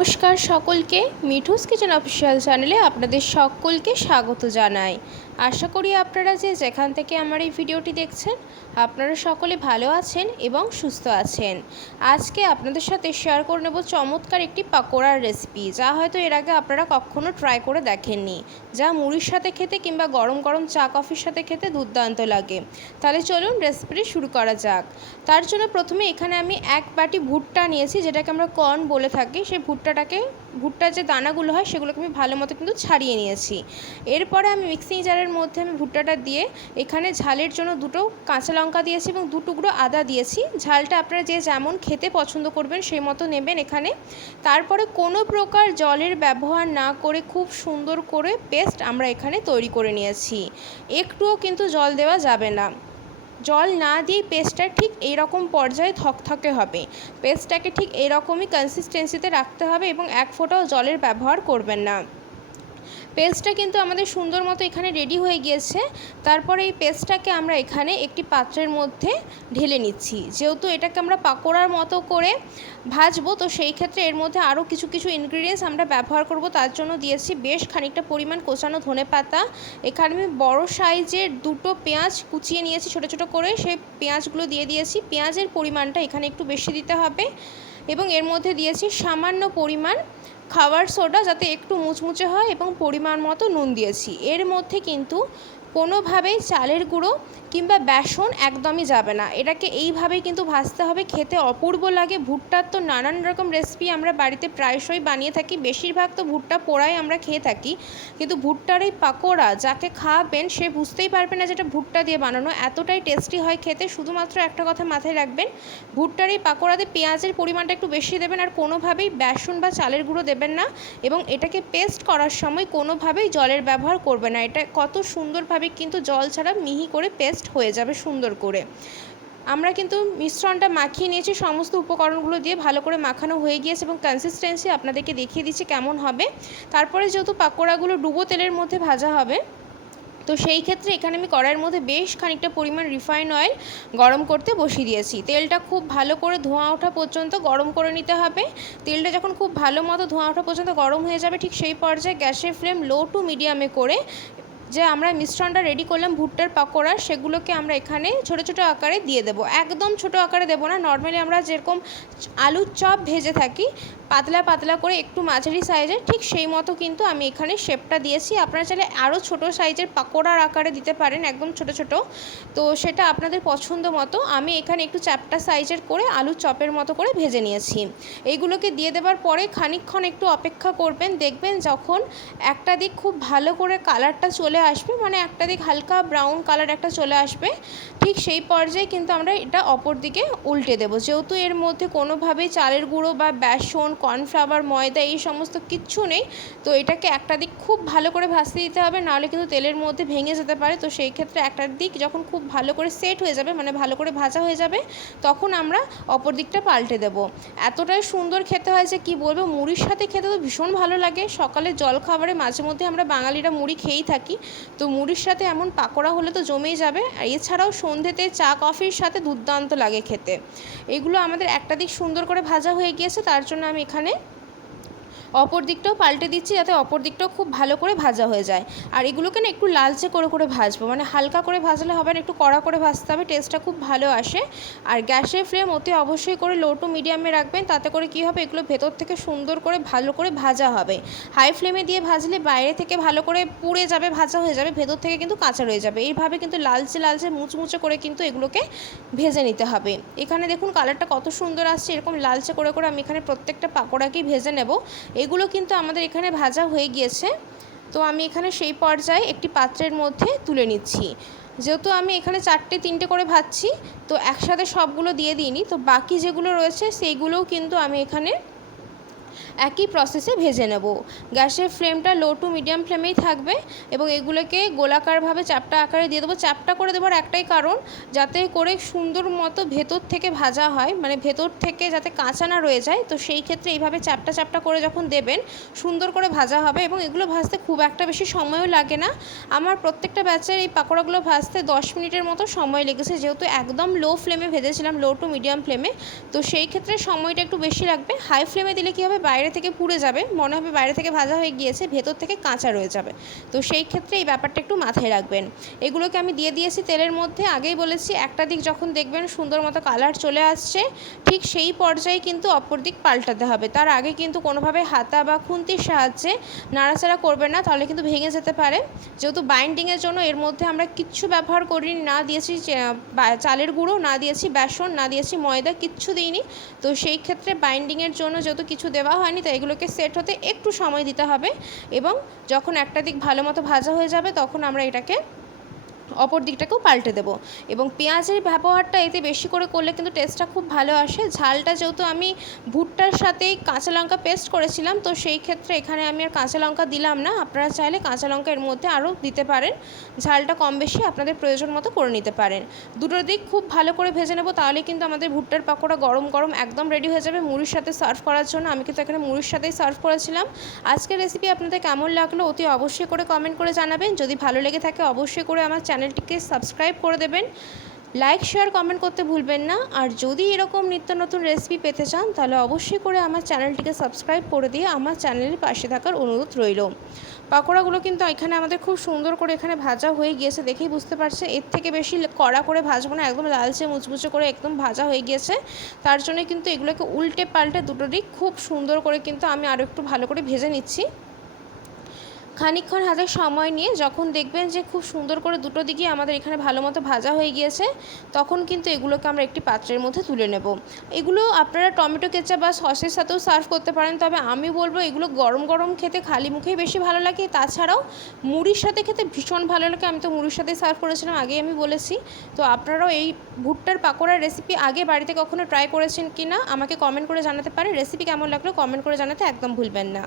নমস্কার সকলকে, Mithu's kitchen official চ্যানেলে আপনাদের সকলকে স্বাগত জানাই। আশা করি আপনারা যেখান থেকে আমার এই ভিডিওটি দেখছেন আপনারা সকলে ভালো আছেন এবং সুস্থ আছেন। আজকে আপনাদের সাথে শেয়ার করে নেব চমৎকার একটি পাকোড়ার রেসিপি, যা হয়তো এর আগে আপনারা কখনো ট্রাই করে দেখেননি, যা মুড়ির সাথে খেতে কিংবা গরম গরম চা কফির সাথে খেতে দুর্দান্ত লাগে। তাহলে চলুন রেসিপিটি শুরু করা যাক। তার জন্য প্রথমে এখানে আমি এক বাটি ভুট্টা নিয়েছি, যেটাকে আমরা কর্ন বলে থাকি। সেই ভুট্টার যে দানাগুলো হয় সেগুলোকে আমি ভালো মতো কিন্তু ছাড়িয়ে নিয়েছি। এরপরে আমি মিক্সিং জারের মধ্যে আমি ভুট্টাটা দিয়ে এখানে ঝালের জন্য দুটো কাঁচা লঙ্কা দিয়েছি এবং দু টুকরো আদা দিয়েছি। ঝালটা আপনারা যে যেমন খেতে পছন্দ করবেন সেই মতো নেবেন এখানে। তারপরে কোনো প্রকার জলের ব্যবহার না করে খুব সুন্দর করে পেস্ট আমরা এখানে তৈরি করে নিয়েছি। একটুও কিন্তু জল দেওয়া যাবে না। জল না দিয়ে পেস্টটা ঠিক এইরকম পর্যায়ে থকথকে হবে। পেস্টটাকে ঠিক এইরকমই কনসিস্টেন্সিতে রাখতে হবে এবং এক ফোঁটাও জলের ব্যবহার করবেন না। পেস্টটা কিন্তু আমাদের সুন্দর মতো এখানে রেডি হয়ে গিয়েছে। তারপরে এই পেস্টটাকে আমরা এখানে একটি পাত্রের মধ্যে ঢেলে নিচ্ছি। যেহেতু এটাকে আমরা পাকোড়ার মতো করে ভাজবো, তো সেই ক্ষেত্রে এর মধ্যে আরও কিছু ইনগ্রিডিয়েন্টস আমরা ব্যবহার করব। তার জন্য দিয়েছি বেশ খানিকটা পরিমাণ কোচানো ধনেপাতা। এখানে আমি বড় সাইজের দুটো পেঁয়াজ কুচিয়ে নিয়েছি ছোটো ছোটো করে, সেই পেঁয়াজগুলো দিয়ে দিয়েছি। পেঁয়াজের পরিমাণটা এখানে একটু বেশি দিতে হবে এবং এর মধ্যে দিয়েছি সামান্য পরিমাণ খাবার সোডা, যাতে একটু মুচমুচে হয়, এবং পরিমাণ মতো নুন দিয়েছি। এর মধ্যে কিন্তু কোনোভাবেই চালের গুঁড়ো কিংবা বেসন একদমই যাবে না। এটাকে এইভাবেই কিন্তু ভাজতে হবে, খেতে অপূর্ব লাগে। ভুট্টার তো নানান রকম রেসিপি আমরা বাড়িতে প্রায়শই বানিয়ে থাকি, বেশিরভাগ তো ভুট্টা পোড়াই আমরা খেয়ে থাকি, কিন্তু ভুট্টার এই পাকোড়া যাকে খাওয়াবেন সে বুঝতেই পারবে না যেটা ভুট্টা দিয়ে বানানো, এতটাই টেস্টি হয় খেতে। শুধুমাত্র একটা কথা মাথায় রাখবেন, ভুট্টার এই পাকোড়াতে পেঁয়াজের পরিমাণটা একটু বেশি দেবেন, আর কোনোভাবেই বেসন বা চালের গুঁড়ো দেবেন না, এবং এটাকে পেস্ট করার সময় কোনোভাবেই জলের ব্যবহার করবে না। এটা কত সুন্দরভাবে কিন্তু জল ছাড়া মিহি করে পেস্ট হয়ে যাবে সুন্দর করে। আমরা কিন্তু মিশ্রণটা মাখিয়ে নিয়েছি, সমস্ত উপকরণগুলো দিয়ে ভালো করে মাখানো হয়ে গিয়েছে এবং কনসিস্টেন্সি আপনাদেরকে দেখিয়ে দিচ্ছি কেমন হবে। তারপরে যেহেতু পাকোড়াগুলো ডুবো তেলের মধ্যে ভাজা হবে, তো সেই ক্ষেত্রে এখানে আমি কড়াইয়ের মধ্যে বেশ খানিকটা পরিমাণ রিফাইন অয়েল গরম করতে বসিয়ে দিয়েছি। তেলটা খুব ভালো করে ধোঁয়া ওঠা পর্যন্ত গরম করে নিতে হবে। তেলটা যখন খুব ভালো মতো ধোঁয়া ওঠা পর্যন্ত গরম হয়ে যাবে, ঠিক সেই পর্যায়ে গ্যাসের ফ্লেম লো টু মিডিয়ামে করে যে আমরা মিশ্রণটা রেডি করলাম ভুট্টার পাকোড়া, সেগুলোকে আমরা এখানে ছোটো ছোটো আকারে দিয়ে দেবো। একদম ছোটো আকারে দেবো না, নর্মালি আমরা যেরকম আলুর চপ ভেজে থাকি পাতলা পাতলা করে একটু মাঝারি সাইজের, ঠিক সেই মতো কিন্তু আমি এখানে শেপটা দিয়েছি। আপনারা চাইলে আরও ছোটো সাইজের পাকোড়ার আকারে দিতে পারেন, একদম ছোটো ছোটো, তো সেটা আপনাদের পছন্দ মতো। আমি এখানে একটু চ্যাপ্টা সাইজের করে আলুর চপের মতো করে ভেজে নিয়েছি। এইগুলোকে দিয়ে দেওয়ার পরে খানিকক্ষণ একটু অপেক্ষা করবেন। দেখবেন যখন একটা দিক খুব ভালো করে কালারটা চলে আসবে, মানে একটা দিক হালকা ব্রাউন কালার একটা চলে আসবে, ঠিক সেই পর্যায়ে কিন্তু আমরা এটা অপর দিকে উল্টে দেবো। যেহেতু এর মধ্যে কোনোভাবেই চালের গুঁড়ো বা বেসন, কর্নফ্লাওয়ার, ময়দা এই সমস্ত কিচ্ছু নেই, তো এটাকে একটা দিক খুব ভালো করে ভাজতে দিতে হবে, নাহলে কিন্তু তেলের মধ্যে ভেঙে যেতে পারে। তো সেই ক্ষেত্রে একটা দিক যখন খুব ভালো করে সেট হয়ে যাবে, মানে ভালো করে ভাজা হয়ে যাবে, তখন আমরা অপর দিকটা পাল্টে দেব। এতটাই সুন্দর খেতে হয় যে কী বলবো, মুড়ির সাথে খেতে তো ভীষণ ভালো লাগে। সকালে জলখাবারে মাঝে মধ্যে আমরা বাঙালিরা মুড়ি খেয়েই থাকি, তো মুড়ির সাথে এমন পাকোড়া হলে তো জমেই যাবে। আর এছাড়াও সন্ধ্যেতে চা কফির সাথে দুর্দান্ত লাগে খেতে। এগুলো আমাদের একটা দিক সুন্দর করে ভাজা হয়ে গিয়েছে, তার জন্য আমি এখানে অপর দিকটাও পাল্টে দিচ্ছি, যাতে অপর দিকটাও খুব ভালো করে ভাজা হয়ে যায়। আর এগুলোকে না একটু লালচে করে করে ভাজবো, মানে হালকা করে ভাজলে হবে না, একটু কড়া করে ভাজতে হবে, টেস্টটা খুব ভালো আসে। আর গ্যাসের ফ্লেম অতি অবশ্যই করে লো টু মিডিয়ামে রাখবেন, তাতে করে কী হবে, এগুলো ভেতর থেকে সুন্দর করে ভালো করে ভাজা হবে। হাই ফ্লেমে দিয়ে ভাজলে বাইরে থেকে ভালো করে পুড়ে যাবে, ভাজা হয়ে যাবে, ভেতর থেকে কিন্তু কাঁচা রয়ে যাবে। এইভাবে কিন্তু লালচে লালচে মুচমুচে করে কিন্তু এগুলোকে ভেজে নিতে হবে। এখানে দেখুন কালারটা কত সুন্দর আসছে, এরকম লালচে করে করে আমি এখানে প্রত্যেকটা পাকোড়াকেই ভেজে নেব। এগুলো কিন্তু আমাদের এখানে ভাজা হয়ে গিয়েছে, তো আমি এখানে সেই পর্যায়ে একটি পাত্রের মধ্যে তুলে নিচ্ছি। যেহেতু আমি এখানে 4-3টে করে ভাজছি, তো একসাথে সবগুলো দিয়ে দিইনি, তো বাকি যেগুলো রয়েছে সেইগুলোও কিন্তু আমি এখানে একই প্রসেসে ভেজে নেব। গ্যাসের ফ্লেমটা লো টু মিডিয়াম ফ্লেমেই থাকবে এবং এগুলোকে গোলাকারভাবে চ্যাপ্টা আকারে দিয়ে দেবো। চ্যাপ্টা করে দেওয়ার একটাই কারণ, যাতে করে সুন্দর মতো ভেতর থেকে ভাজা হয়, মানে ভেতর থেকে যাতে কাঁচা না রয়ে যায়। তো সেই ক্ষেত্রে এইভাবে চ্যাপ্টা চ্যাপ্টা করে যখন দেবেন সুন্দর করে ভাজা হবে, এবং এগুলো ভাজতে খুব একটা বেশি সময়ও লাগে না। আমার প্রত্যেকটা ব্যাচের এই পাকোড়াগুলো ভাজতে 10 মিনিটের মতো সময় লেগেছে, যেহেতু একদম লো ফ্লেমে ভেজেছিলাম, লো টু মিডিয়াম ফ্লেমে, তো সেই ক্ষেত্রে সময়টা একটু বেশি লাগবে। হাই ফ্লেমে দিলে কী হবে, বাইরে বাইরে থেকে পুড়ে যাবে, মনে হবে বাইরে থেকে ভাজা হয়ে গিয়েছে, ভেতর থেকে কাঁচা রয়ে যাবে। তো সেই ক্ষেত্রে এই ব্যাপারটা একটু মাথায় রাখবেন। এগুলোকে আমি দিয়ে দিয়েছি তেলের মধ্যে। আগেই বলেছি একটা দিক যখন দেখবেন সুন্দর মতো কালার চলে আসছে, ঠিক সেই পর্যায়ে কিন্তু অপর দিক পাল্টাতে হবে। তার আগে কিন্তু কোনোভাবে হাতা বা খুন্তির সাহায্যে নাড়াচাড়া করবেন না, তাহলে কিন্তু ভেঙে যেতে পারে। যেহেতু বাইন্ডিংয়ের জন্য এর মধ্যে আমরা কিচ্ছু ব্যবহার করিনি, না দিয়েছি চালের গুঁড়ো, না দিয়েছি বেসন, না দিয়েছি ময়দা, কিচ্ছু দিইনি। তো সেই ক্ষেত্রে বাইন্ডিংয়ের জন্য যেহেতু কিছু দেওয়া হয়নি, তাই এগুলোকে সেট হতে একটু সময় দিতে হবে। এবং যখন একটা দিক ভালো মতো ভাজা হয়ে যাবে তখন আমরা এটাকে অপর দিকটাকেও পাল্টে দেবো। এবং পেঁয়াজের ব্যবহারটা এতে বেশি করে করলে কিন্তু টেস্টটা খুব ভালো আসে। ঝালটা যেহেতু আমি ভুট্টার সাথেই কাঁচা লঙ্কা পেস্ট করেছিলাম, তো সেই ক্ষেত্রে এখানে আমি আর কাঁচা লঙ্কা দিলাম না। আপনারা চাইলে কাঁচা লঙ্কা এর মধ্যে আরও দিতে পারেন, ঝালটা কম বেশি আপনাদের প্রয়োজন মতো করে নিতে পারেন। দুটো দিক খুব ভালো করে ভেজে নেব, তাহলে কিন্তু আমাদের ভুট্টার পাকোড়া গরম গরম একদম রেডি হয়ে যাবে মুড়ির সাথে সার্ভ করার জন্য। আমি কিন্তু এখানে মুড়ির সাথেই সার্ভ করেছিলাম। আজকের রেসিপি আপনাদের কেমন লাগলো অতি অবশ্যই করে কমেন্ট করে জানাবেন। যদি ভালো লেগে থাকে অবশ্যই করে আমার চ্যানেলটিকে সাবস্ক্রাইব করে দেবেন, লাইক শেয়ার কমেন্ট করতে ভুলবেন না। আর যদি এরকম নিত্য নতুন রেসিপি পেতে চান তাহলে অবশ্যই করে আমার চ্যানেলটিকে সাবস্ক্রাইব করে দিয়ে আমার চ্যানেলের পাশে থাকার অনুরোধ রইল। পাকোড়াগুলো কিন্তু এখানে আমাদের খুব সুন্দর করে এখানে ভাজা হয়ে গিয়েছে, দেখেই বুঝতে পারছে। এর থেকে বেশি কড়া করে ভাজবো না, একদম লালচে মুচমুচে করে একদম ভাজা হয়ে গিয়েছে। তার জন্য কিন্তু এগুলোকে উল্টে পাল্টে দুটো দিক খুব সুন্দর করে কিন্তু আমি আরও একটু ভালো করে ভেজে নিচ্ছি। খানিকক্ষণ হাতে সময় নিয়ে যখন দেখবেন যে খুব সুন্দর করে দুটো দিকই আমাদের এখানে ভালো মতো ভাজা হয়ে গিয়েছে, তখন কিন্তু এগুলোকে আমরা একটি পাত্রের মধ্যে তুলে নেব। এগুলো আপনারা টমেটো কেচাপ বা সসের সাথেও সার্ভ করতে পারেন, তবে আমি বলবো এগুলো গরম গরম খেতে খালি মুখেই বেশি ভালো লাগে। তাছাড়াও মুড়ির সাথে খেতে ভীষণ ভালো লাগে। আমি তো মুড়ির সাথেই সার্ভ করেছিলাম, আগেই আমি বলেছি। তো আপনারাও এই ভুট্টার পাকোড়ার রেসিপি আগে বাড়িতে কখনো ট্রাই করেছেন কি না আমাকে কমেন্ট করে জানাতে পারেন। রেসিপি কেমন লাগলো কমেন্ট করে জানাতে একদম ভুলবেন না।